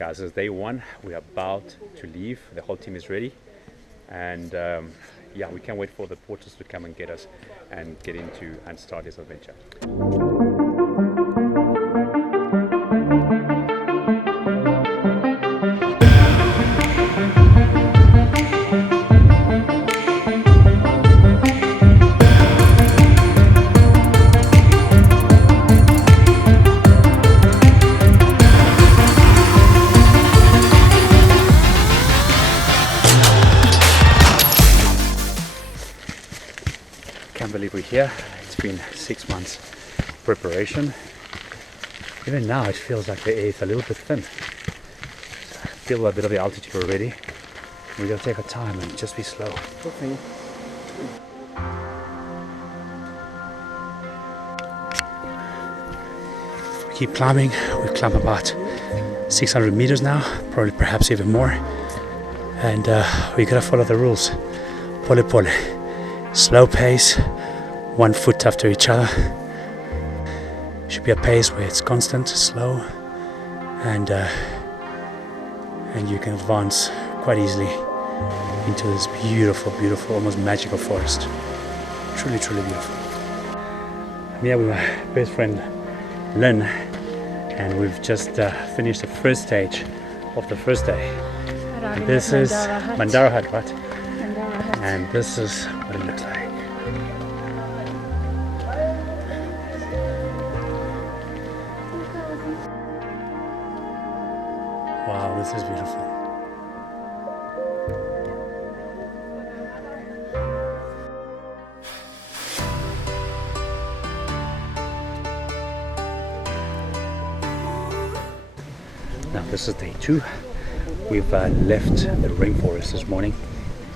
guys, it's day one. We're about to leave. The whole team is ready, and yeah, we can't wait for the porters to come and get us and get into and start this adventure. Can't believe we're here. It's been 6 months preparation. Even now it feels like the air is a little bit thin. I feel a bit of the altitude already. We gotta take our time and just be slow. Okay. We keep climbing. We've climbed about 600 meters now, probably perhaps even more. And we gotta follow the rules. Pole pole. Slow pace, 1 foot after each other. Should be a pace where it's constant, slow, and you can advance quite easily into this beautiful, beautiful, almost magical forest. Truly, truly beautiful. I'm here with my best friend Lynn, and we've just finished the first stage of the first day. And this is Mandara Hut, right? And this is what it looks like. Wow, this is beautiful. Now this is day 2. We've left the rainforest this morning.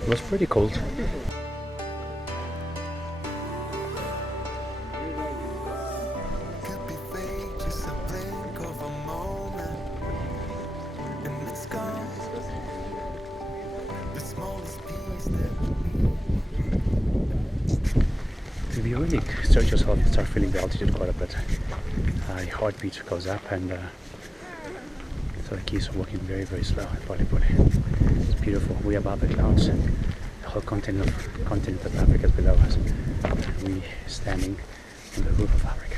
It was pretty cold. If you really search yourself, you start feeling the altitude quite a bit. Your heartbeat goes up, and so the keys are walking very, very slow. It's beautiful. We are above the clouds. The whole continent of Africa is below us. We standing on the roof of Africa.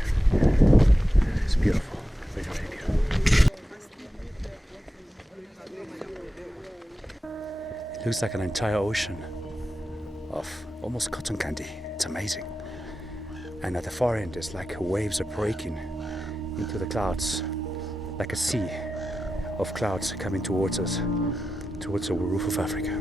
It's beautiful. Very, very beautiful. It looks like an entire ocean of almost cotton candy. It's amazing. And at the far end, it's like waves are breaking into the clouds, like a sea of clouds coming towards us, towards the roof of Africa.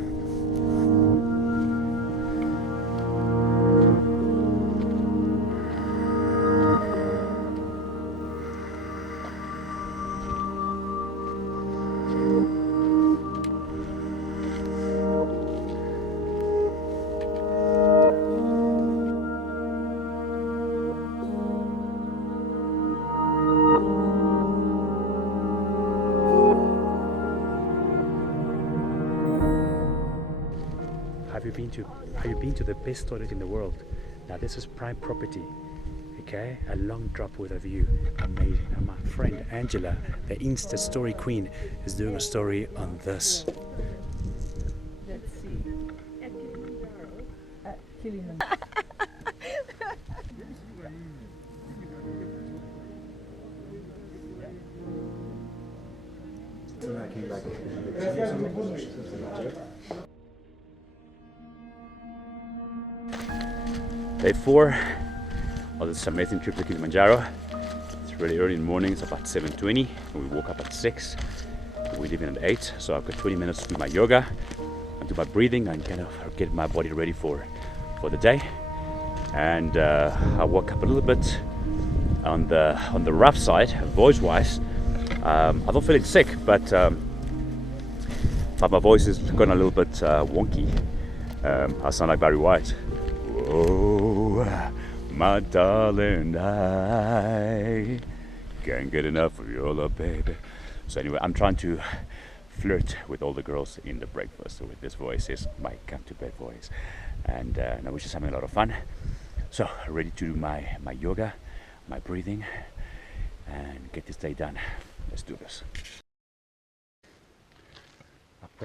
Have you been to the best toilet in the world? Now this is prime property, okay? A long drop with a view, amazing. And my friend Angela, the Insta story queen, is doing a story on this. Let's see. At Kilimanjaro. Day 4 of this amazing trip to Kilimanjaro. It's really early in the morning, it's about 7:20, and we woke up at 6. We leave in at 8, so I've got 20 minutes to do my yoga and do my breathing and kind of get my body ready for the day. And I woke up a little bit on the rough side, voice-wise. I don't feel sick, but my voice is gone a little bit wonky. I sound like Barry White. Oh, my darling, I can't get enough of your love, baby. So anyway, I'm trying to flirt with all the girls in the breakfast with this voice. Is my come to bed voice, and we're just having a lot of fun. So ready to do my yoga, my breathing, and get this day done. Let's do this.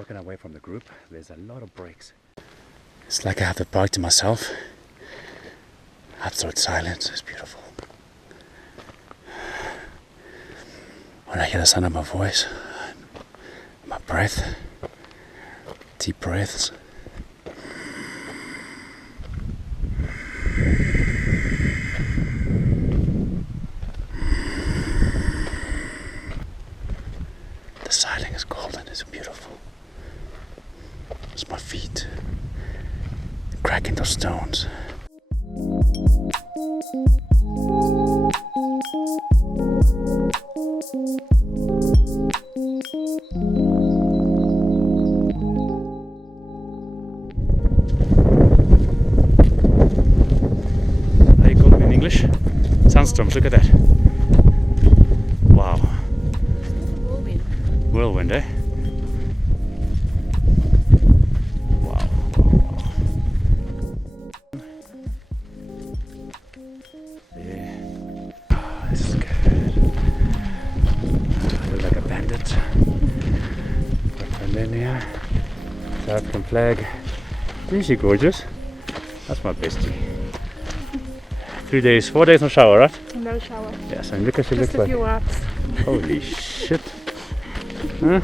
broken away from the group. There's a lot of breaks. It's like I have the park to myself. Absolute silence is beautiful. When I hear the sound of my voice, my breath, deep breaths. The silence is golden, it's beautiful. It's my feet cracking those stones. How you call it in English? Sandstorms, look at that. Wow. Whirlwind, eh? Wow, wow, wow. Yeah. Oh, this is good. I look like a bandit. And then here, South African flag. Isn't she gorgeous? That's my bestie. 3 days, 4 days no shower, right? No shower. Yes, and look at she Just looks a like. few hours. Holy shit. Huh?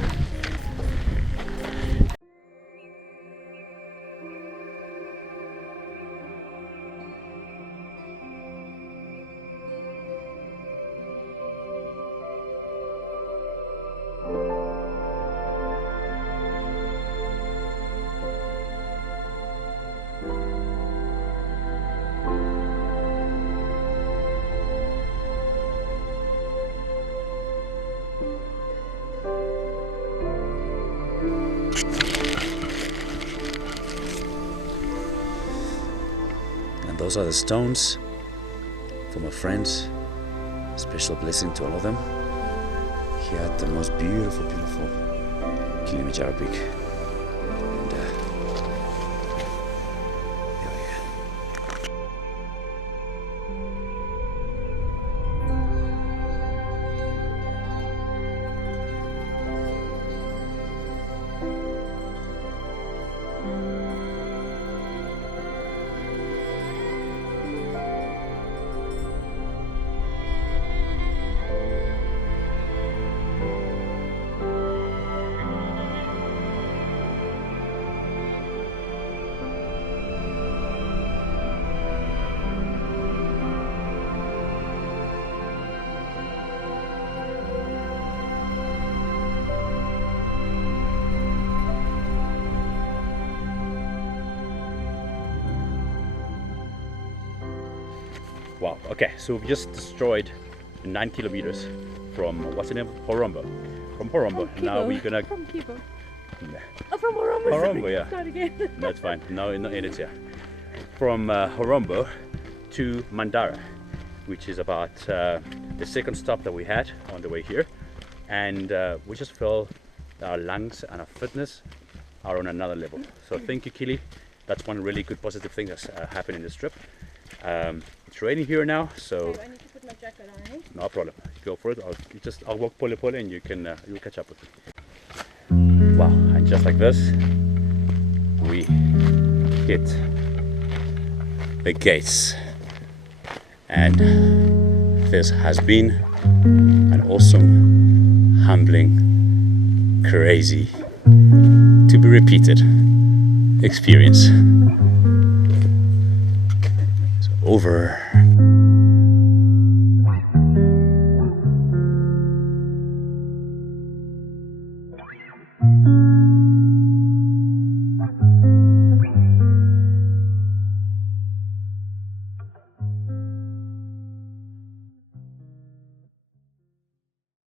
And those are the stones for my friends. Special blessing to all of them. Here at the most beautiful, beautiful Kilimanjaro peak. And here we go. Wow, okay, so we've just destroyed 9 kilometers from, what's the name? Horombo. From Horombo. From Now Kibo. we're gonna... From Kibo. Nah. Oh, from Horombo. Horombo, yeah. Start again. That's fine, no edits here. From Horombo to Mandara, which is about the second stop that we had on the way here. And we just feel our lungs and our fitness are on another level. So thank you, Kili. That's one really good positive thing that's happened in this trip. It's raining here now, so Okay, I need to put my jacket on, eh? no problem. Go for it. I'll walk pole and you can you'll catch up with me. Wow! And just like this, we hit the gates, and this has been an awesome, humbling, crazy, to be repeated experience. It's over.